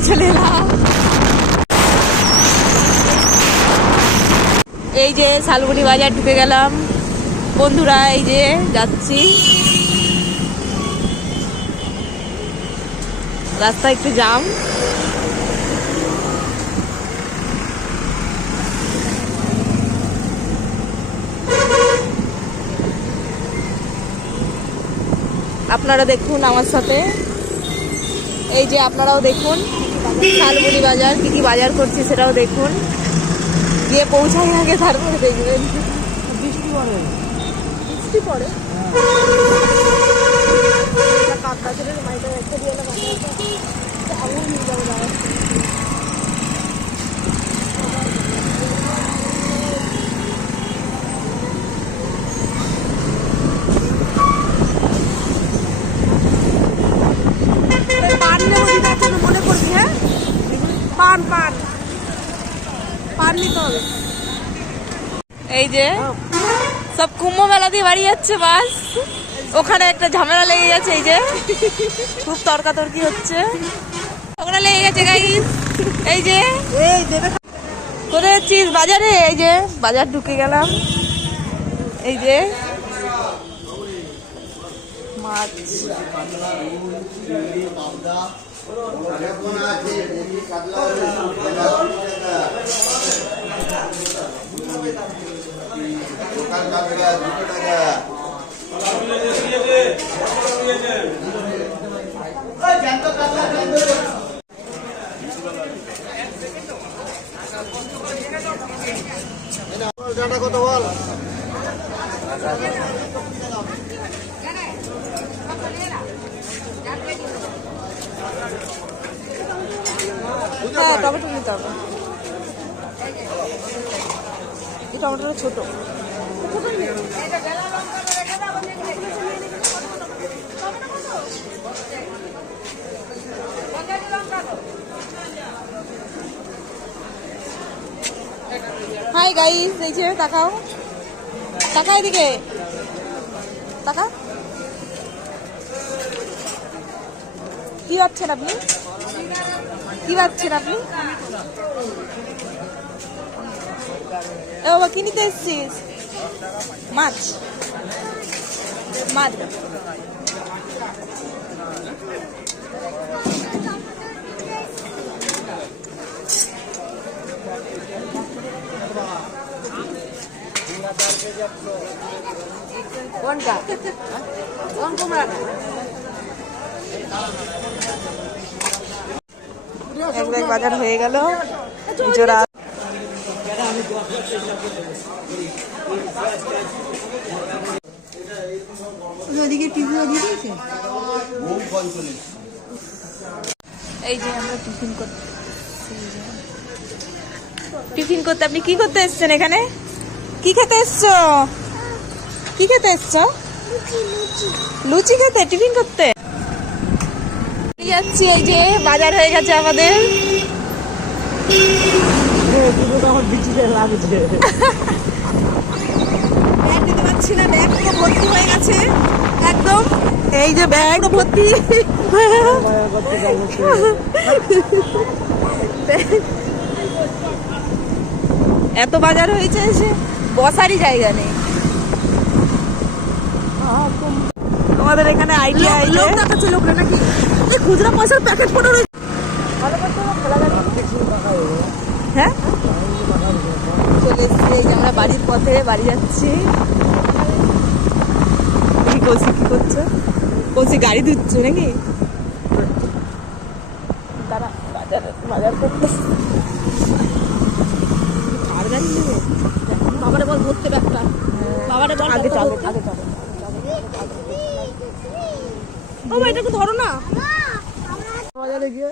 বাজারে চলে এলাম। এই যে শালবনি বাজার ঢুকে গেলাম বন্ধুরা, এই যে যাচ্ছি, রাস্তা একটু জ্যাম। আপনারা দেখুন আমার সাথে, এই যে আপনারাও দেখুন শালবনি বাজার, কি কি বাজার করছি সেটাও দেখুন, গিয়ে পৌঁছাই আগে তারপরে দেখবেন। বৃষ্টি পড়ে, বৃষ্টি পড়ে কাকা ছেলের মাইটা একটা দিয়ে আগুন নিয়ে যাবো। মনে করবি, হ্যাঁ, পান পান পান নিতে হবে। এই যে সব কুম্ভ মেলা দিয়ে বাড়ি যাচ্ছে বাস, ওখানে একটা ঝামেলা লেগে গেছে, এই যে খুব তর্কাতর্কি হচ্ছে, ওখানে লেগে গেছে গাইস। এই যে কোথায় যাচ্ছিস? বাজারে। এই যে বাজার ঢুকে গেলাম, এই যে মাছ, কত বল? হ্যাঁ টমেটো নিতে হবে, এই টমেটোটা ছোট। হাই গাইস, দেখছে, তাকাও, তাকা এদিকে, তাকা। কি ভাবছেন আপনি? কি ভাবছেন আপনি? এ বাবা, কি নিতে এসছিস? মাছ, মাছ। কোনটা? কোন কুমড়া? এক ব্যাগ বাজার হয়ে গেল জোড়া। এই যে আমরা টিফিন করতে, টিফিন করতে। আপনি কি করতে এসছেন এখানে? কি খেতে এসছো? কি খেতে এসছো? লুচি খেতে, টিফিন করতে যাচ্ছি। এই যে বাজার হয়ে গেছে আমাদের। আমার বিচিতে লাগছে, ব্যাগ নিতে পারছি না, ব্যাগ পুরো ভর্তি হয়ে গেছে একদম। এই যে ব্যাগ ভর্তি, এত বাজার হয়েছে যে বসারই জায়গা নেই। আমাদের এখানে আইডিয়া লোক দেখাচ্ছে, লোক নাকি খুচরা পয়সার প্যাকেট ফটো রয়েছে। হ্যাঁ চলে এসছি, এই যে আমরা বাড়ির পথে বাড়ি যাচ্ছি। কৌশিক কি করছে? কৌশিক গাড়ি ধুচ্ছে নাকি? তারা বাজার করতে বাবারে বল ধরতে ব্যাগটা, বাবারে বল আগে চলো, আগে চলো। ও এটা একটু ধরো না। বাজারে গিয়ে